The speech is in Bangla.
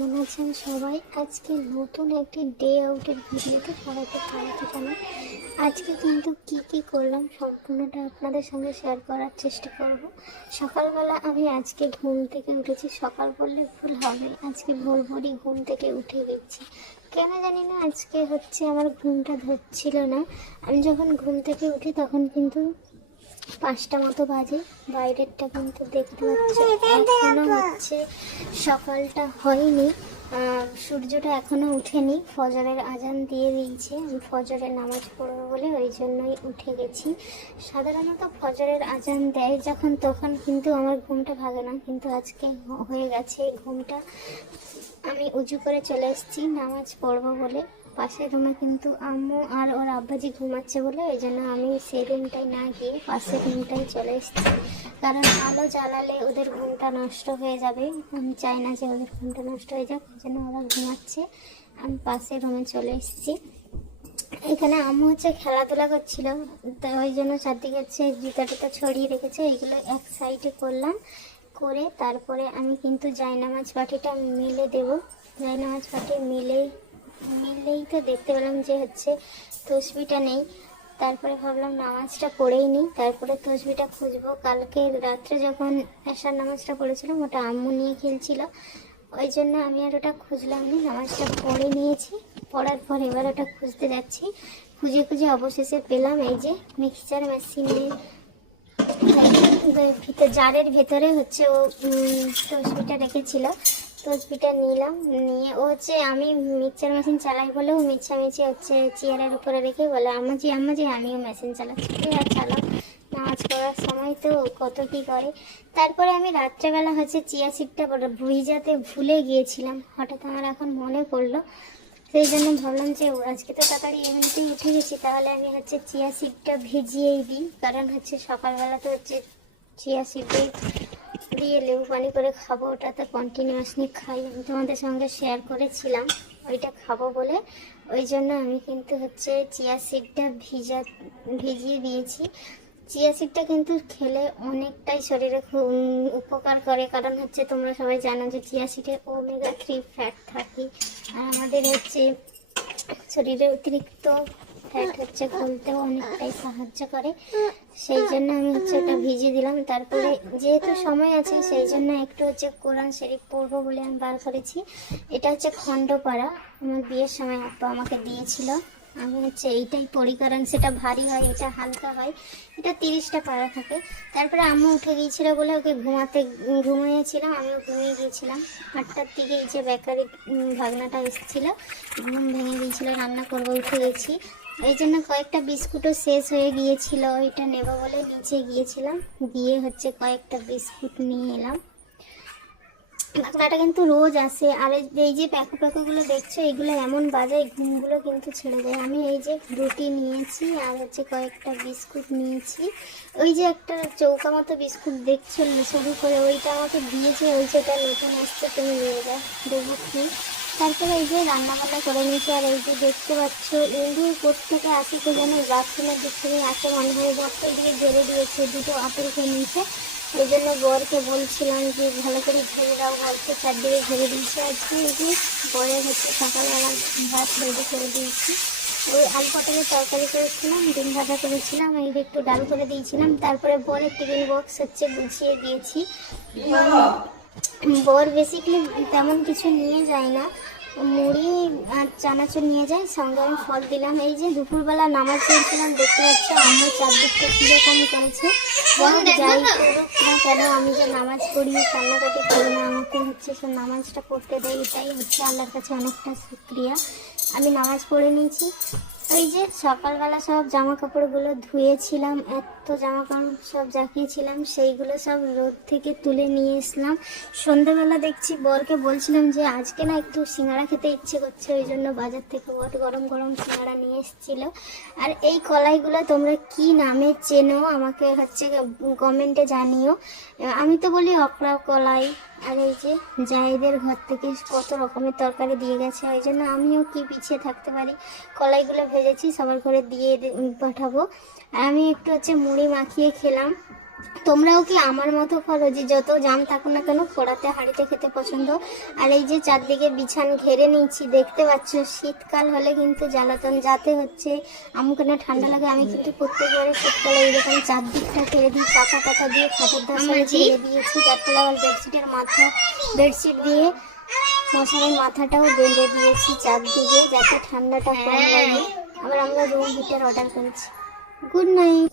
কেমন আছেন সবাই? আজকে নতুন একটি ডে আউটের ভিডিওতে সবাইকে স্বাগত জানাই। আজকে কিন্তু কি কি করলাম সম্পূর্ণটা আপনাদের সঙ্গে শেয়ার করার চেষ্টা করব। সকালবেলা আমি আজকে ঘুম থেকে উঠেছি, সকাল বললে ভুল হবে। আজকে ভোর ভোরই ঘুম থেকে উঠে গেছি। কেন জানি না, আজকে হচ্ছে আমার ঘুমটা ধরছিল না। আমি যখন ঘুম থেকে উঠি তখন কিন্তু পাঁচটা মতো বাজে বাইরেরটা কিন্তু দেখতে পাচ্ছি এখনও হচ্ছে সকালটা হয়নি সূর্যটা এখনও উঠেনি ফজরের আজান দিয়ে দিয়েছে। আমি ফজরের নামাজ পড়ব বলে ওই জন্যই উঠে গেছি। সাধারণত ফজরের আজান দেয় যখন তখন কিন্তু আমার ঘুমটা ভালো না। কিন্তু আজকে হয়ে গেছে ঘুমটা। আমি উঁচু করে চলে এসেছি নামাজ পড়ব বলে। পাশের রুমে কিন্তু আম্মু আর ওর আব্বাজি ঘুমাচ্ছে বলে, ওই জন্য আমি সেই রুমটাই না গিয়ে পাশের রুমটাই চলে এসেছি। কারণ আলো জ্বালালে ওদের ঘুমটা নষ্ট হয়ে যাবে। আমি চাই না যে ওদের ঘুমটা নষ্ট হয়ে যাক, ওই জন্য ওরা ঘুমাচ্ছে। আমি পাশের রুমে চলে এসেছি। এখানে আম্মু হচ্ছে খেলাধুলা করছিল, তো ওই জন্য চারদিকে হচ্ছে জুতা টুতা ছড়িয়ে রেখেছে এইগুলো এক সাইডে করলাম। করে তারপরে আমি কিন্তু জায়নামাজ পাটিটা মিলে দেব। জায়নামাজ পাটি মিলে মিলেই তো দেখতে পেলাম যে হচ্ছে তসবিটা নেই। তারপরে ভাবলাম নামাজটা পড়েই নিই। তারপরে তসবিটা খুঁজবো। কালকে রাত্রে যখন এশার নামাজটা পড়েছিলাম, ওটা আম্মু নিয়ে খেলছিল। ওই জন্য আমি আর ওটা খুঁজলাম না। নামাজটা পড়ে নিয়েছি। পড়ার পর এবার ওটা খুঁজতে যাচ্ছি। খুঁজে খুঁজে অবশেষে পেলাম এই যে মিক্সচার মেশিনে ভিতর জারের ভেতরে হচ্ছে ও তসবিটা রেখেছিল। তসবিটা নিলাম, নিয়ে ও হচ্ছে আমি মিক্সার মেশিন চালাই বলে ও মিচ্ছামিছি হচ্ছে চেয়ারের উপরে রেখে বলে আমাজি আমাজি আমিও মেশিন চালাচ্ছি আছে চালাও নামাজ পড়ার সময় তো কত কি করে? তারপরে আমি রাত্রেবেলা হচ্ছে চিয়া সিটটা ভিজাতে ভুলে গিয়েছিলাম, হঠাৎ আমার এখন মনে পড়ল। সেই জন্য ভাবলাম যে আজকে তো তাড়াতাড়ি এমনিতেই উঠে গেছি, তাহলে আমি হচ্ছে চিয়া সিডটা ভিজিয়েই দিই, কারণ হচ্ছে সকালবেলা তো হচ্ছে চিয়া সিডে দিয়ে লেবু পানি করে খাব, ওটা তো কন্টিনিউয়াসলি খাই। আমি তোমাদের সঙ্গে শেয়ার করেছিলাম, ওইটা খাব বলে। ওই জন্য আমি কিন্তু হচ্ছে চিয়া সিডটা ভিজা, ভিজিয়ে দিয়েছি। চিয়া সিডটা কিন্তু খেলে অনেকটাই শরীরে উপকার করে, কারণ হচ্ছে তোমরা সবাই জানো যে চিয়া সিডে ওমেগা থ্রি ফ্যাট থাকে। আর আমাদের হচ্ছে শরীরে অতিরিক্ত ফ্যাট হচ্ছে কমতেও অনেকটাই সাহায্য করে। সেই জন্য আমি হচ্ছে ওটা ভিজিয়ে দিলাম। তারপরে যেহেতু সময় আছে, সেই জন্য একটু হচ্ছে কোরআন শরীফ পড়ব বলে আমি বার করেছি। এটা হচ্ছে খণ্ডপাড়া। আমার বিয়ের সময় আব্বা আমাকে দিয়েছিল। আমি হচ্ছে এইটাই পড়ি কারণ সেটা ভারী হয়, এটা হালকা হয়। এটা তিরিশটা পাড়া থাকে। তারপরে আম্মু উঠে গিয়েছিল বলে ওকে ঘুমাতে, ঘুমিয়েছিলাম, আমিও ঘুমিয়ে গিয়েছিলাম। আটটার দিকে এই যে বেকারি ভাগনাটা এসেছিল, ঘুম ভেঙে গিয়েছিল, রান্না করব, উঠে গেছি। এই জন্য কয়েকটা বিস্কুটও শেষ হয়ে গিয়েছিল, ওইটা নেব বলে নিচে গিয়েছিলাম গিয়ে হচ্ছে কয়েকটা বিস্কুট নিয়ে এলাম। ভাগনাটা কিন্তু রোজ আসে, আর এই যে- এই যে প্যাকো প্যাকোগুলো দেখছ, এগুলো এমন বাজায় ঘুমগুলো কিন্তু ছেড়ে যায় আমি এই যে রুটি নিয়েছি, আর হচ্ছে কয়েকটা বিস্কুট নিয়েছি। ওই যে একটা চৌকা মতো বিস্কুট দেখছ শুরু করে ওইটা আমাকে দিয়েছে, ওই যেটা নতুন আসছে, তুমি নিয়ে যাও, দেবো কি। তারপরে এই যে রান্নাবান্না করে নিয়েছি, আর এই যে দেখতে পাচ্ছ ইন্দুর থেকে আসি তো যেন বাথরুমের দিক থেকে আসে মনে হয় বরটা দিয়ে ঝেড়ে দিয়েছে, দুটো আপেল খেয়ে নিয়েছে। এই জন্য বরকে বলছিলাম যে, ভালো করে ঘেরে দাও বরকে চারদিকে ঝেড়ে দিয়েছে আজকে। এই যে বরের হচ্ছে সকালবেলা ভাত রেডি করে দিয়েছি। ওই আলু পটলের তরকারি করেছিলাম, ডিম ভাজা করেছিলাম, এই একটু ডাল করে দিয়েছিলাম। তারপরে বরের টিফিন বক্স হচ্ছে গুছিয়ে দিয়েছি। বর বেসিক্যালি তেমন কিছু নিয়ে যায় না। মুড়ি আর চানাচুর নিয়ে যায় সঙ্গে আমি ফল দিলাম। এই যে দুপুরবেলা নামাজ পড়ছিলাম দেখতে পাচ্ছি আমার চারদিকটা কীরকম করেছে। বর যাই না কেন আমি যে নামাজ পড়ি কান্নাকাটি করি না আমাকে হচ্ছে সে নামাজটা পড়তে দেয় এটাই হচ্ছে আল্লাহর কাছে অনেকটা শুক্রিয়া। আমি নামাজ পড়ে নিয়েছি। ওই যে সকালবেলা সব জামা কাপড়গুলো ধুয়েছিলাম, এত জামা কাপড় সব জাকিয়েছিলাম, সেইগুলো সব রোদ থেকে তুলে নিয়ে এসলাম। সন্ধ্যাবেলা দেখছি বরকে বলছিলাম যে, আজকে না একটু সিঙ্গাড়া খেতে ইচ্ছে করছে, ওই জন্য বাজার থেকে বর গরম গরম সিঙ্গাড়া নিয়ে এসেছিল। আর এই কলাইগুলো তোমরা কি নামে চেনো, আমাকে হচ্ছে কমেন্টে জানিও। আমি তো বলি অকরা কলাই, আর এই যে জায়েদের ঘর থেকে কত রকমের তরকারি দিয়ে গেছে, ওই জন্য আমিও কি পিছিয়ে থাকতে পারি? কলাইগুলো ভেজেছি সবার ঘরে দিয়ে পাঠাবো। আর আমি একটু হচ্ছে মুড়ি মাখিয়ে খেলাম। তোমরাও কি আমার মতো করো যে যত জাম থাকুক না কেন ফোড়াতে হাঁড়িতে খেতে পছন্দ? আর এই যে চারদিকে বিছান ঘেরে নিয়েছি দেখতে পাচ্ছ শীতকাল হলে কিন্তু জ্বালাতন যাতে হচ্ছে। আমাকে না ঠান্ডা লাগে আমি কিন্তু প্রত্যেকবারে শীতকালে এইরকম চারদিকটা ঘেরে দিই পাতা পাতা দিয়ে খাটের ধারে ঘিরে দিয়েছি। তার ফলে আবার বেডশিটের মাথা বেডশিট দিয়ে মশারির মাথাটাও বেঁধে দিয়েছি চারদিকে যাতে ঠান্ডাটা কম লাগে। আবার আমরা রুম হিটার অর্ডার করেছি। Good night